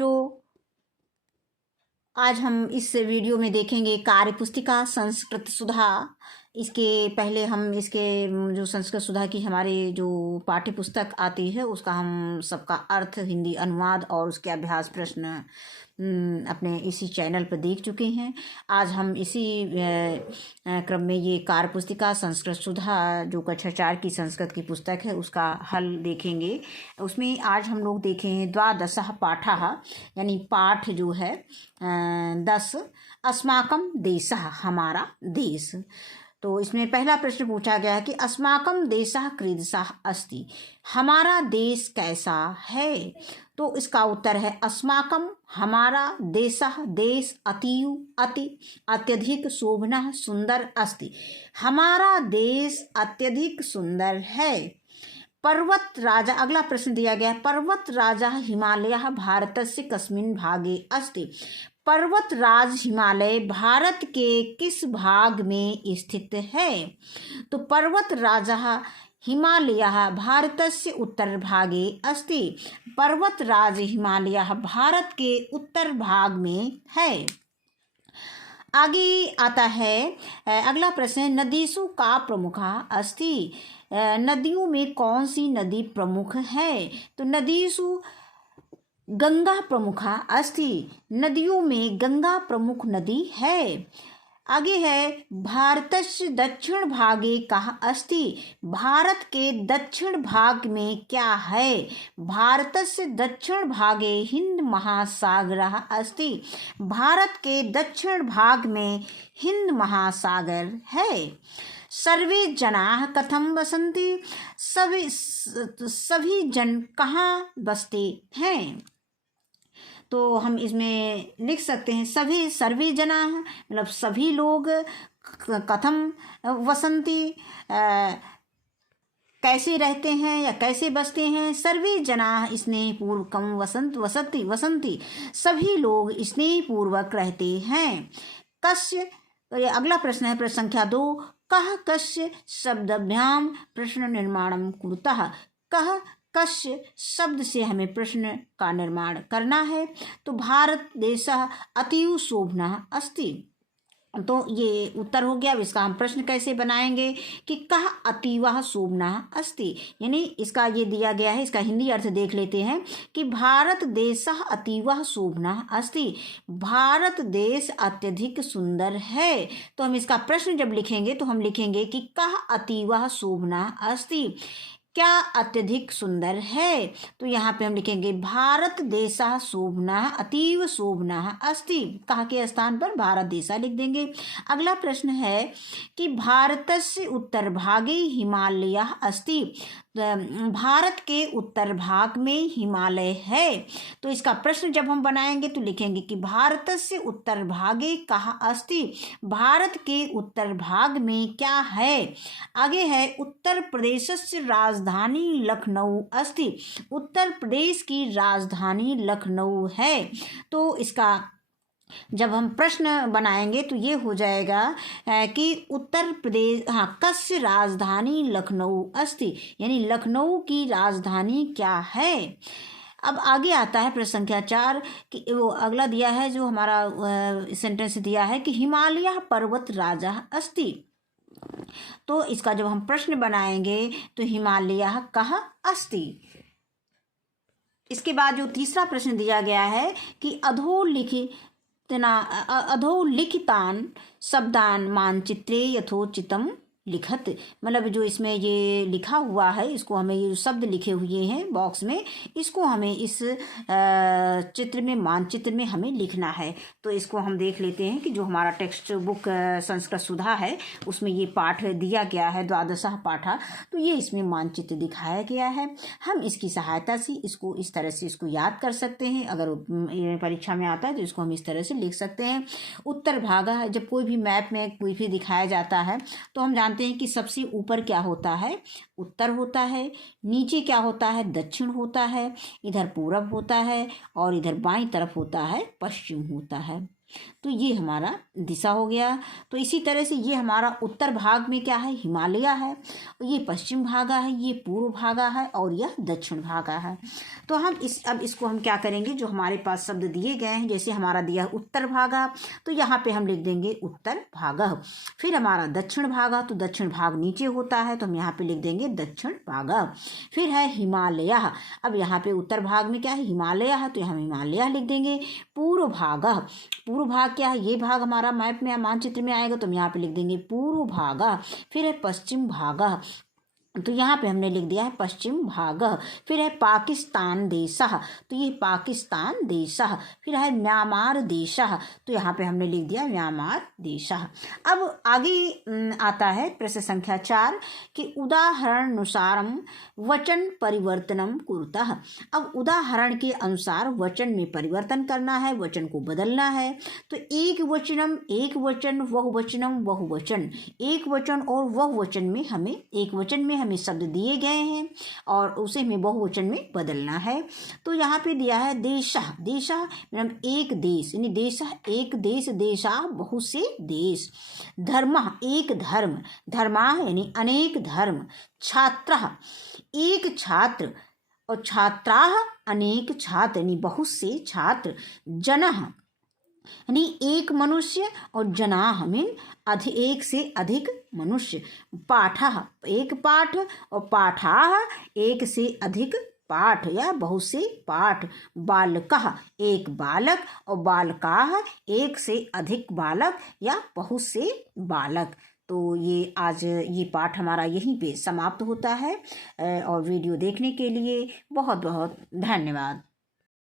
बच्चों, आज हम इस वीडियो में देखेंगे कार्य पुस्तिका संस्कृत सुधा। इसके पहले हम इसके जो संस्कृत सुधा की हमारे जो पाठ्य पुस्तक आती है उसका हम सबका अर्थ, हिंदी अनुवाद और उसके अभ्यास प्रश्न अपने इसी चैनल पर देख चुके हैं। आज हम इसी क्रम में ये कार्य पुस्तिका संस्कृत सुधा जो कक्षा 4 की संस्कृत की पुस्तक है उसका हल देखेंगे। उसमें आज हम लोग देखें द्वादशः पाठः, यानी पाठ जो है 10, अस्माकं देशः, हमारा देश। तो इसमें पहला प्रश्न पूछा गया है कि अस्माकं देशः कीदृशः अस्ति, हमारा देश कैसा है। तो इसका उत्तर है अस्माकं, हमारा, देशः, देश, अतीव, अति, अत्यधिक, शोभनः, सुंदर अस्ति, हमारा देश अत्यधिक सुंदर है। पर्वत राजा, अगला प्रश्न दिया गया है, पर्वत राजा हिमालयः भारतस्य कस्मिन् भागे अस्ति, पर्वत राज हिमालय भारत के किस भाग में स्थित है। तो पर्वत राजा हिमालयः भारतस्य उत्तर भागे अस्ति, पर्वत राज हिमालयः भारत के उत्तर भाग में है। आगे आता है अगला प्रश्न, नदीसु का प्रमुखा अस्ति, नदियों में कौन सी नदी प्रमुख है। तो नदीसु गंगा प्रमुखा अस्ति, नदियों में गंगा प्रमुख नदी है। आगे है भारतस्य दक्षिण भागे कः अस्ति, भारत के दक्षिण भाग में क्या है। भारतस्य दक्षिण भागे हिंद महासागरः अस्ति, भारत के दक्षिण भाग में हिंद महासागर है। सर्वे जनाः कथं वसन्ति, सभी जन कहाँ बसते हैं। तो हम इसमें लिख सकते हैं सर्वे जनाः मतलब सभी लोग, कथम वसंती कैसे रहते हैं या कैसे बसते हैं, सर्वे जनाः स्नेहपूर्वकं वसन्ति सभी लोग स्नेहपूर्वक रहते हैं। कस्य, अगला प्रश्न है प्रश्न संख्या 2, कः कस्य शब्दाभ्याम प्रश्न निर्माणं कुरुतः, कः कस्य शब्द से हमें प्रश्न का निर्माण करना है। तो भारत देशः अतीव शोभनः अस्ति, तो ये उत्तर हो गया। अब इसका हम प्रश्न कैसे बनाएंगे कि कः अतीवः शोभनः अस्ति, यानी इसका ये दिया गया है, इसका हिंदी अर्थ देख लेते हैं कि भारत देशः अतीवः शोभनः अस्ति, भारत देश अत्यधिक सुंदर है। तो हम इसका प्रश्न जब लिखेंगे तो हम लिखेंगे कि कः अतीवः शोभनः अस्ति, क्या अत्यधिक सुंदर है। तो यहाँ पे हम लिखेंगे भारत देशः शोभनः अतीव शोभनः अस्ति, कहाँ के स्थान पर भारत देशः लिख देंगे। अगला प्रश्न है कि भारतस्य उत्तर भागे हिमालयः अस्ति, भारत के उत्तर भाग में हिमालय है। तो इसका प्रश्न जब हम बनाएंगे तो लिखेंगे कि भारतस्य उत्तर भागे कः अस्ति, भारत के उत्तर भाग में क्या है। आगे है उत्तर प्रदेशस्य राजधानी लखनऊ अस्ति, उत्तर प्रदेश की राजधानी लखनऊ है। तो इसका जब हम प्रश्न बनाएंगे तो ये हो जाएगा कि उत्तर प्रदेश, कस्य राजधानी लखनऊ अस्ति, यानी लखनऊ की राजधानी क्या है। अब आगे आता है प्रश्न संख्या 4 कि वो अगला दिया है जो हमारा सेंटेंस दिया है कि हिमालय पर्वत राजा अस्ति। तो इसका जब हम प्रश्न बनाएंगे तो हिमालय कः अस्ति। इसके बाद जो तीसरा प्रश्न दिया गया है कि अधोलिखितान् शब्दान् मानचित्रे यथोचितं लिखत, मतलब जो इसमें ये लिखा हुआ है इसको हमें, ये शब्द लिखे हुए हैं बॉक्स में, इसको हमें इस चित्र में, मानचित्र में हमें लिखना है। तो इसको हम देख लेते हैं कि जो हमारा टेक्स्ट बुक संस्कृत सुधा है उसमें ये पाठ दिया गया है द्वादशः पाठा, तो ये इसमें मानचित्र दिखाया गया है। हम इसकी सहायता से इसको इस तरह से इसको याद कर सकते हैं, अगर परीक्षा में आता है तो इसको हम इस तरह से लिख सकते हैं। उत्तर भागा, जब कोई भी मैप में कोई भी दिखाया जाता है तो हम जानते हैं कि सबसे ऊपर क्या होता है, उत्तर होता है, नीचे क्या होता है, दक्षिण होता है, इधर पूरब होता है और इधर बाईं तरफ होता है, पश्चिम होता है। तो ये हमारा दिशा हो गया। तो इसी तरह से ये हमारा उत्तर भाग में क्या है, हिमालय है, ये पश्चिम भागा है, ये पूर्व भागा है और यह दक्षिण भागा है। तो हम अब इसको हम क्या करेंगे, जो हमारे पास शब्द दिए गए हैं, जैसे हमारा दिया उत्तर भागा तो यहाँ पे हम लिख देंगे उत्तर भागः। फिर हमारा दक्षिण भागा तो दक्षिण भाग नीचे होता है तो हम यहाँ पे लिख देंगे दक्षिण भागः। फिर है हिमालय, अब यहाँ पे उत्तर भाग में क्या है, हिमालय है तो हम हिमालय लिख देंगे। पूर्व भागः, पूर्व भाग क्या है, ये भाग हमारा मैप में मानचित्र में आएगा तो हम यहाँ पे लिख देंगे पूर्व भागः। फिर है पश्चिम भागः, तो यहाँ पे हमने लिख दिया है पश्चिम भागः। फिर है पाकिस्तान देशः, तो ये पाकिस्तान देशः। फिर है म्यांमार देशः, तो यहाँ पे हमने लिख दिया म्यांमार देशः। अब आगे आता है प्रश्न संख्या 4 कि उदाहरणानुसारम वचन परिवर्तनम कुरुतः। अब उदाहरण के अनुसार वचन में परिवर्तन करना है, वचन को बदलना है। तो एक वचनम, एक वचन, बहुवचनम, बहुवचन, एक वचन और बहुवचन में हमें, एक वचन में हमें शब्द दिए गए हैं और उसे हमें बहुवचन में बदलना है। तो यहाँ पे दिया है देशः, देशः मतलब एक देश, यानी देशः एक देश, देशा बहुत से देश। धर्मः एक धर्म, धर्मा यानी अनेक धर्म। छात्रः एक छात्र और छात्राः अनेक छात्र यानी बहुत से छात्र। जनः यानी एक मनुष्य और जनाः मीन एक से अधिक मनुष्य। पाठः एक पाठ और पाठाः एक से अधिक पाठ या बहुत से पाठ। बालकः एक बालक और बालकाः एक से अधिक बालक या बहुत से बालक। तो ये आज ये पाठ हमारा यहीं पे समाप्त होता है और वीडियो देखने के लिए बहुत बहुत धन्यवाद।